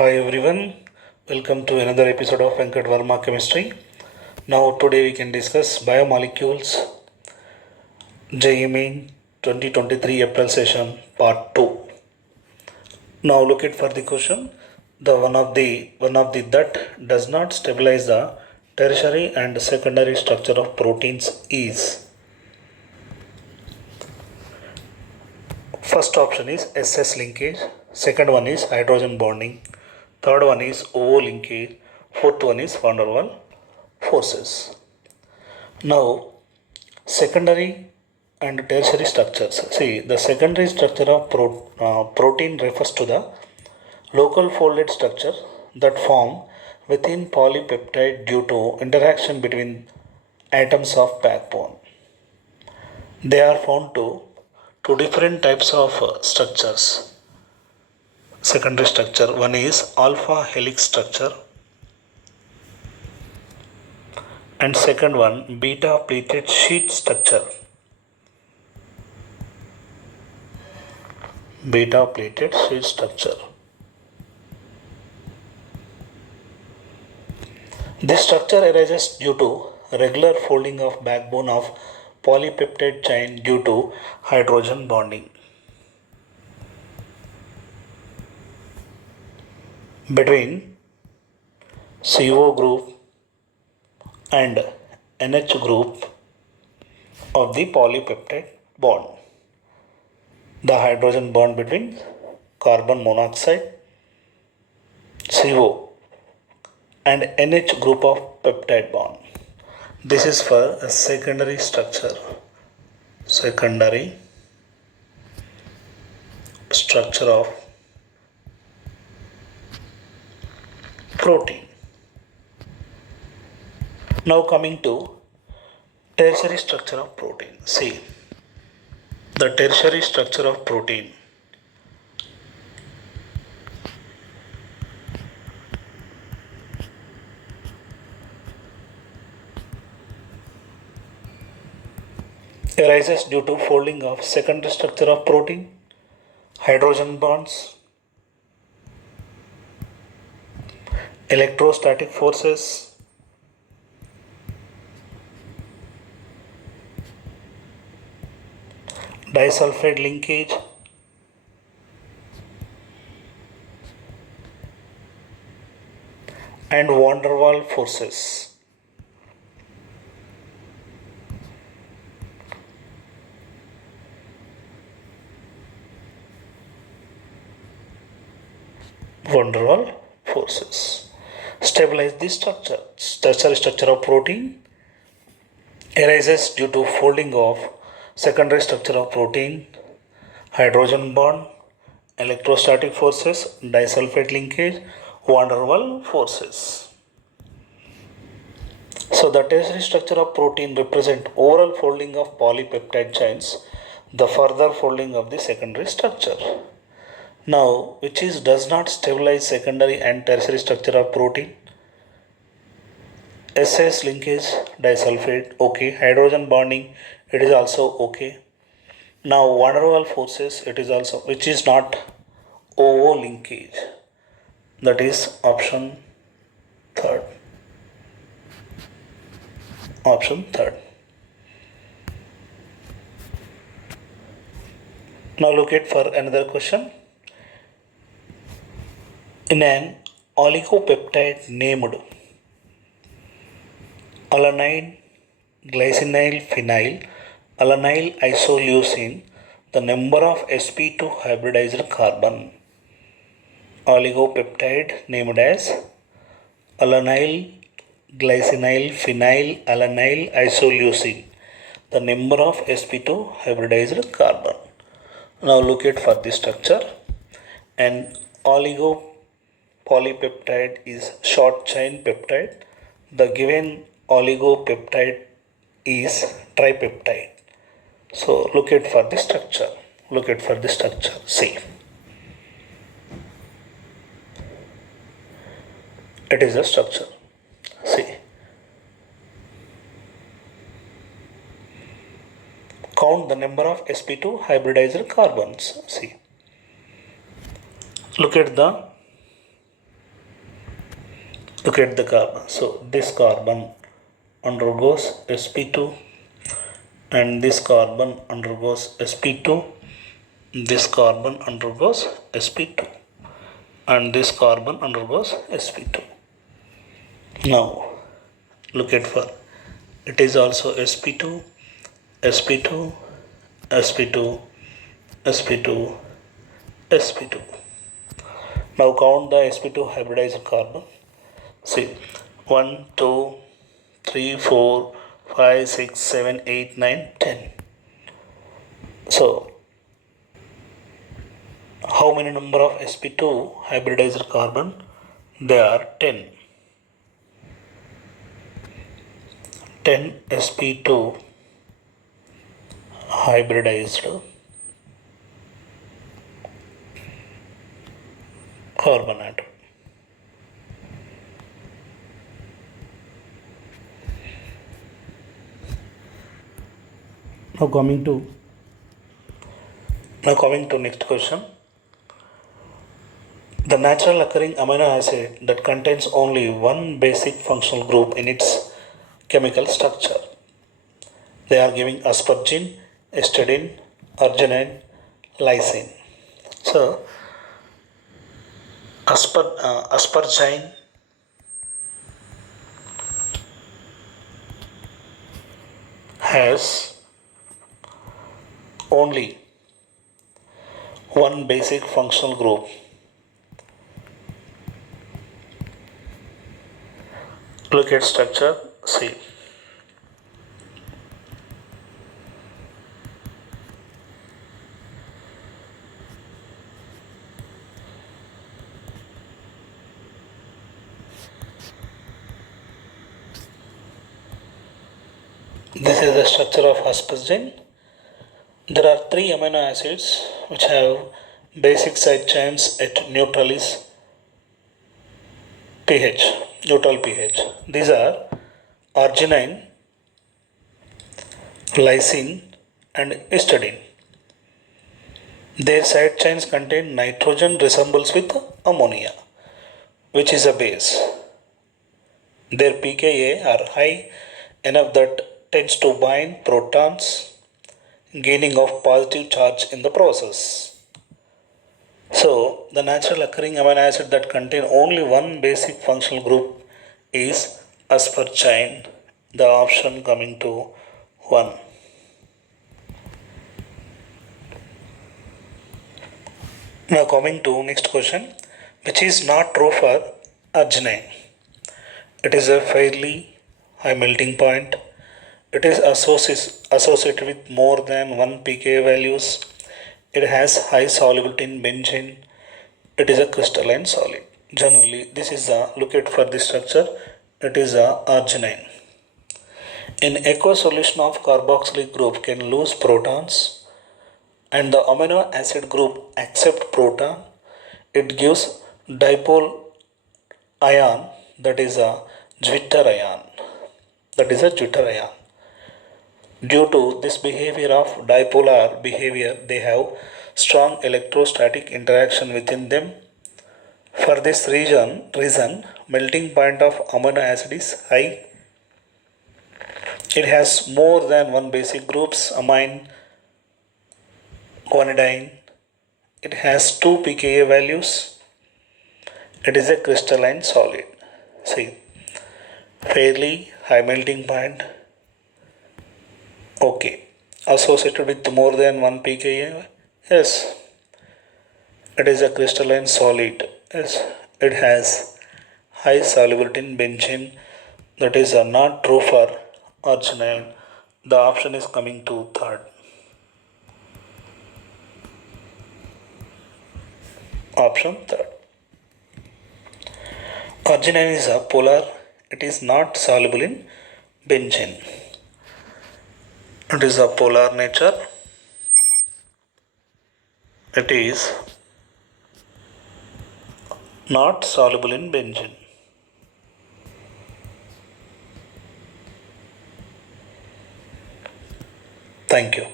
Hi everyone, welcome to another episode of Venkat Varma Chemistry. Now today we can discuss Biomolecules JEE Main 2023 April session part 2. Now look at for the question. The one of the that does not stabilize the tertiary and secondary structure of proteins is. First option is SS linkage, second one is hydrogen bonding, third one is OO linkage, fourth one is van der Waals forces. Now, secondary and tertiary structures. See, the secondary structure of protein refers to the local folded structure that form within polypeptide due to interaction between atoms of backbone. They are found to two different types of structures. Secondary structure, one is alpha helix structure and second one beta pleated sheet structure. Beta pleated sheet structure. This structure arises due to regular folding of backbone of polypeptide chain due to hydrogen bonding between CO group and NH group of the polypeptide bond. The hydrogen bond between carbon monoxide, CO and NH group of peptide bond. This is for a secondary structure. Secondary structure of protein. Now coming to tertiary structure of protein. See, the tertiary structure of protein arises due to folding of secondary structure of protein, hydrogen bonds, electrostatic forces, disulfide linkage, and van der Waals forces. Van der Waals forces stabilize the structure. Tertiary structure of protein arises due to folding of secondary structure of protein, hydrogen bond, electrostatic forces, disulfide linkage, van der Waals forces. So the tertiary structure of protein represent overall folding of polypeptide chains, the further folding of the secondary structure. Now, which is does not stabilize secondary and tertiary structure of protein? SS linkage disulfide, okay. Hydrogen bonding, it is also okay. Now van der Waals forces, it is also, which is not OO linkage. That is option third. Option third. Now look at for another question. In an oligopeptide named alanine, glycinyl, phenyl, alanyl isoleucine, the number of sp2 hybridized carbon. Oligopeptide named as alanyl, glycinyl, phenyl, alanyl isoleucine, the number of sp2 hybridized carbon. Now look at for the structure. An oligopolypeptide is short chain peptide. The given oligopeptide is tripeptide. So look at for the structure. Look at for the structure. See, it is a structure. See, count the number of sp2 hybridized carbons. See, look at the Look at the carbon. So this carbon undergoes sp2 and this carbon undergoes sp2. This carbon undergoes sp2 and this carbon undergoes sp2. Now look at for it is also sp2, sp2, sp2, sp2, sp2. Now count the sp2 hybridized carbon. See 1, 2, 3, 4, 5, 6, 7, 8, 9, 10. So how many number of sp2 hybridized carbon? There are 10. 10 sp2 hybridized carbon atom. Now coming to next question. The natural occurring amino acid that contains only one basic functional group in its chemical structure. They are giving aspargine, histidine, arginine, lysine. So aspargine has only one basic functional group. Look at structure, see. This is the structure of aspargine. There are three amino acids which have basic side chains at neutral pH. These are arginine, lysine, and histidine. Their side chains contain nitrogen resembles with ammonia, which is a base. Their pKa are high enough that tends to bind protons, gaining of positive charge in the process. So, the natural occurring amino acid that contain only one basic functional group is aspargine. The option coming to 1. Now coming to next question, which is not true for arginine. It is a fairly high melting point. It is associated with more than 1 pKa values. It has high solubility in benzene. It is a crystalline solid. Generally, this is a look at for this structure. It is a arginine. In aqueous solution of carboxylic group can lose protons, and the amino acid group accept proton. It gives dipole ion, that is a Zwitter ion. Due to this behavior of dipolar behavior, they have strong electrostatic interaction within them. For this reason, melting point of amino acid is high. It has more than one basic groups, amine, guanidine. It has 2 pKa values. It is a crystalline solid. See, fairly high melting point. Okay. Associated with more than 1 pKa? Yes. It is a crystalline solid. Yes. It has high solubility in benzene. That is not true for arginine. The option is coming to 3rd. Option 3rd. Arginine is a polar. It is not soluble in benzene. It is a polar nature. It is not soluble in benzene. Thank you.